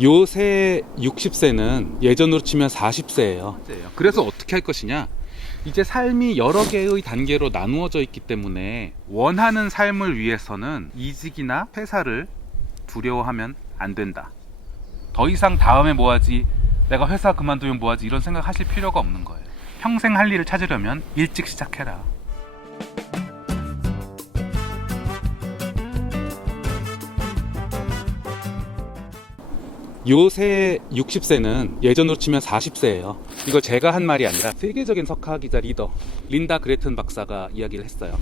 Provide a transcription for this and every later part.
요새 60세는 예전으로 치면 40세예요. 그래서 어떻게 할 것이냐? 이제 삶이 여러 개의 단계로 나누어져 있기 때문에 원하는 삶을 위해서는 이직이나 퇴사를 두려워하면 안 된다. 더 이상 다음에 뭐 하지? 내가 회사 그만두면 뭐 하지? 이런 생각 하실 필요가 없는 거예요. 평생 할 일을 찾으려면 일찍 시작해라. 요새 60세는 예전으로 치면 40세예요. 이거 제가 한 말이 아니라 세계적인 석학기자 리더 린다 그레튼 박사가 이야기를 했어요.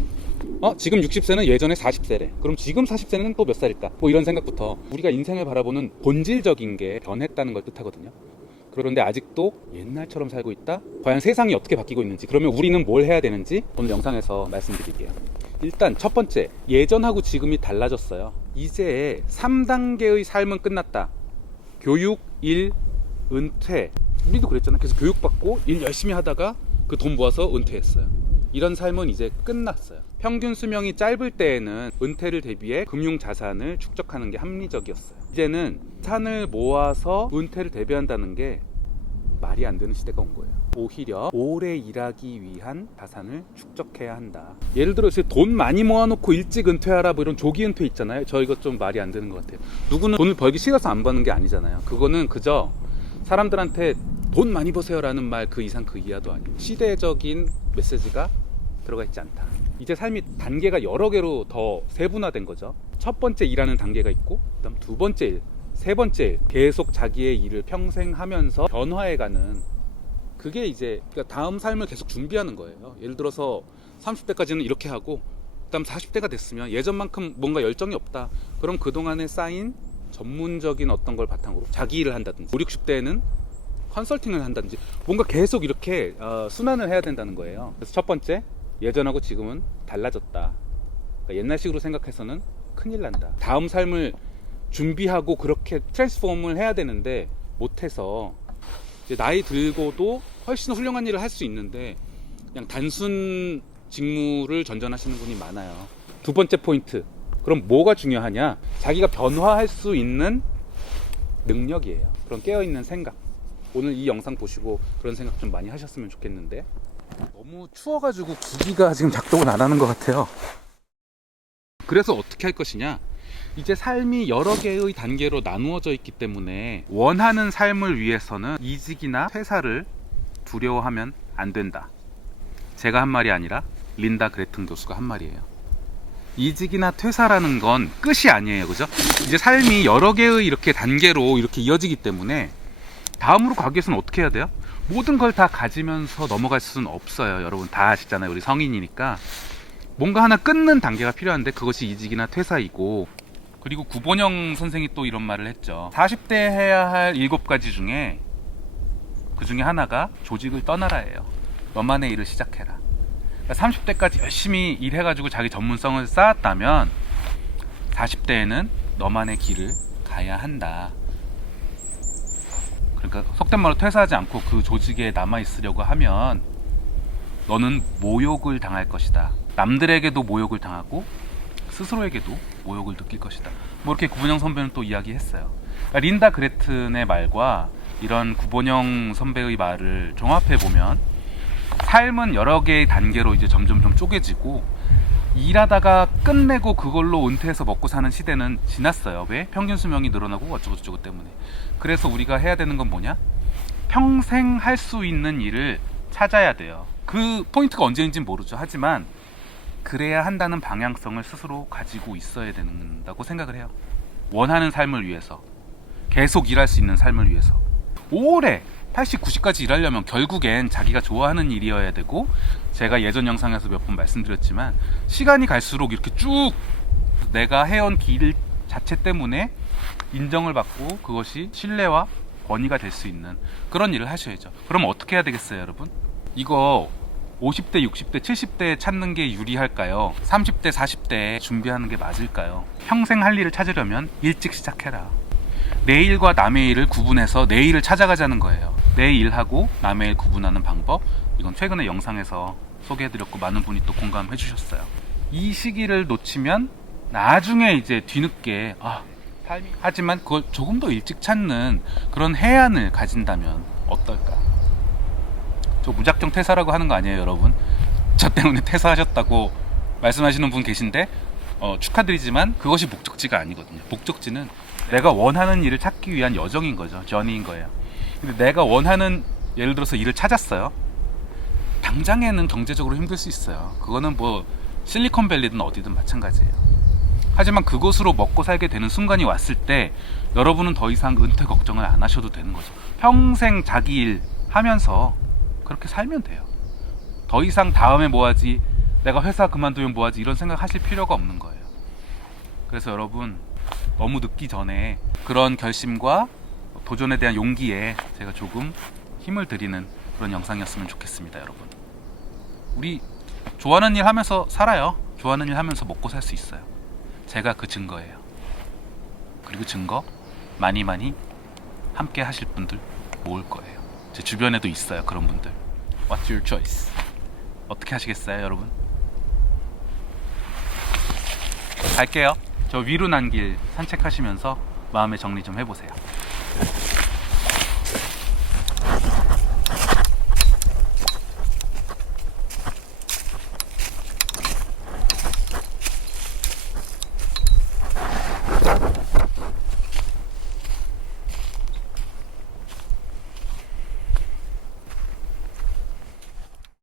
지금 60세는 예전에 40세래. 그럼 지금 40세는 또 몇 살일까? 뭐 이런 생각부터 우리가 인생을 바라보는 본질적인 게 변했다는 걸 뜻하거든요. 그런데 아직도 옛날처럼 살고 있다? 과연 세상이 어떻게 바뀌고 있는지, 그러면 우리는 뭘 해야 되는지 오늘 영상에서 말씀드릴게요. 일단 첫 번째, 예전하고 지금이 달라졌어요. 이제 3단계의 삶은 끝났다. 교육, 일, 은퇴. 우리도 그랬잖아. 계속 교육받고 일 열심히 하다가 그 돈 모아서 은퇴했어요. 이런 삶은 이제 끝났어요. 평균 수명이 짧을 때에는 은퇴를 대비해 금융 자산을 축적하는 게 합리적이었어요. 이제는 자산을 모아서 은퇴를 대비한다는 게 말이 안 되는 시대가 온 거예요. 오히려 오래 일하기 위한 자산을 축적해야 한다. 예를 들어 돈 많이 모아놓고 일찍 은퇴하라, 뭐 이런 조기 은퇴 있잖아요. 저 이거 좀 말이 안 되는 것 같아요. 누구는 돈을 벌기 싫어서 안 버는 게 아니잖아요. 그거는 그저 사람들한테 돈 많이 버세요라는 말 그 이상 그 이하도 아니에요. 시대적인 메시지가 들어가 있지 않다. 이제 삶이 단계가 여러 개로 더 세분화된 거죠. 첫 번째 일하는 단계가 있고, 그다음 두 번째 일, 세 번째 일, 계속 자기의 일을 평생 하면서 변화해가는, 그게 이제 그러니까 다음 삶을 계속 준비하는 거예요. 예를 들어서 30대까지는 이렇게 하고, 그다음 40대가 됐으면 예전만큼 뭔가 열정이 없다. 그럼 그동안에 쌓인 전문적인 어떤 걸 바탕으로 자기 일을 한다든지, 5, 60대에는 컨설팅을 한다든지, 뭔가 계속 이렇게 순환을 해야 된다는 거예요. 그래서 첫 번째, 예전하고 지금은 달라졌다. 그러니까 옛날식으로 생각해서는 큰일 난다. 다음 삶을 준비하고 그렇게 트랜스폼을 해야 되는데 못해서 이제 나이 들고도 훨씬 훌륭한 일을 할 수 있는데 그냥 단순 직무를 전전하시는 분이 많아요. 두 번째 포인트, 그럼 뭐가 중요하냐? 자기가 변화할 수 있는 능력이에요. 그런 깨어있는 생각. 오늘 이 영상 보시고 그런 생각 좀 많이 하셨으면 좋겠는데, 너무 추워가지고 기기가 지금 작동을 안 하는 것 같아요. 그래서 어떻게 할 것이냐? 이제 삶이 여러 개의 단계로 나누어져 있기 때문에 원하는 삶을 위해서는 이직이나 퇴사를 두려워하면 안 된다. 제가 한 말이 아니라 린다 그레튼 교수가 한 말이에요. 이직이나 퇴사라는 건 끝이 아니에요. 그죠? 이제 삶이 여러 개의 이렇게 단계로 이렇게 이어지기 때문에 다음으로 가기 위해서는 어떻게 해야 돼요? 모든 걸 다 가지면서 넘어갈 수는 없어요. 여러분 다 아시잖아요. 우리 성인이니까. 뭔가 하나 끊는 단계가 필요한데 그것이 이직이나 퇴사이고, 그리고 구본영 선생이 또 이런 말을 했죠. 40대 해야 할 7가지 중에 그 중에 하나가 조직을 떠나라예요. 너만의 일을 시작해라. 그러니까 30대까지 열심히 일해가지고 자기 전문성을 쌓았다면 40대에는 너만의 길을 가야 한다. 그러니까 속된 말로 퇴사하지 않고 그 조직에 남아있으려고 하면 너는 모욕을 당할 것이다. 남들에게도 모욕을 당하고 스스로에게도 모욕을 느낄 것이다. 뭐 이렇게 구본영 선배는 또 이야기했어요. 그러니까 린다 그레튼의 말과 이런 구본영 선배의 말을 종합해보면 삶은 여러 개의 단계로 이제 점점 좀 쪼개지고, 일하다가 끝내고 그걸로 은퇴해서 먹고 사는 시대는 지났어요. 왜? 평균 수명이 늘어나고 어쩌고저쩌고 때문에. 그래서 우리가 해야 되는 건 뭐냐? 평생 할 수 있는 일을 찾아야 돼요. 그 포인트가 언제인지는 모르죠. 하지만 그래야 한다는 방향성을 스스로 가지고 있어야 된다고 생각을 해요. 원하는 삶을 위해서, 계속 일할 수 있는 삶을 위해서. 오래 80, 90까지 일하려면 결국엔 자기가 좋아하는 일이어야 되고, 제가 예전 영상에서 몇 번 말씀드렸지만 시간이 갈수록 이렇게 쭉 내가 해온 길 자체 때문에 인정을 받고 그것이 신뢰와 권위가 될 수 있는 그런 일을 하셔야죠. 그럼 어떻게 해야 되겠어요, 여러분? 이거 50대, 60대, 70대에 찾는 게 유리할까요? 30대, 40대에 준비하는 게 맞을까요? 평생 할 일을 찾으려면 일찍 시작해라. 내 일과 남의 일을 구분해서 내 일을 찾아가자는 거예요. 내 일하고 남의 일 구분하는 방법, 이건 최근에 영상에서 소개해드렸고 많은 분이 또 공감해 주셨어요. 이 시기를 놓치면 나중에 이제 뒤늦게 하지만 그걸 조금 더 일찍 찾는 그런 해안을 가진다면 어떨까? 저 무작정 퇴사라고 하는 거 아니에요, 여러분? 저 때문에 퇴사하셨다고 말씀하시는 분 계신데 축하드리지만 그것이 목적지가 아니거든요. 목적지는 내가 원하는 일을 찾기 위한 여정인 거죠. 저니인 거예요. 근데 내가 원하는, 예를 들어서 일을 찾았어요. 당장에는 경제적으로 힘들 수 있어요. 그거는 뭐 실리콘밸리든 어디든 마찬가지예요. 하지만 그곳으로 먹고 살게 되는 순간이 왔을 때 여러분은 더 이상 은퇴 걱정을 안 하셔도 되는 거죠. 평생 자기 일 하면서 그렇게 살면 돼요. 더 이상 다음에 뭐 하지, 내가 회사 그만두면 뭐 하지, 이런 생각 하실 필요가 없는 거예요. 그래서 여러분, 너무 늦기 전에 그런 결심과 도전에 대한 용기에 제가 조금 힘을 드리는 그런 영상이었으면 좋겠습니다. 여러분, 우리 좋아하는 일 하면서 살아요. 좋아하는 일 하면서 먹고 살 수 있어요. 제가 그 증거예요. 그리고 증거 많이 함께 하실 분들 모을 거예요. 제 주변에도 있어요, 그런 분들. What's your choice? 어떻게 하시겠어요, 여러분? 갈게요. 저 위로 난 길 산책하시면서 마음의 정리 좀 해보세요.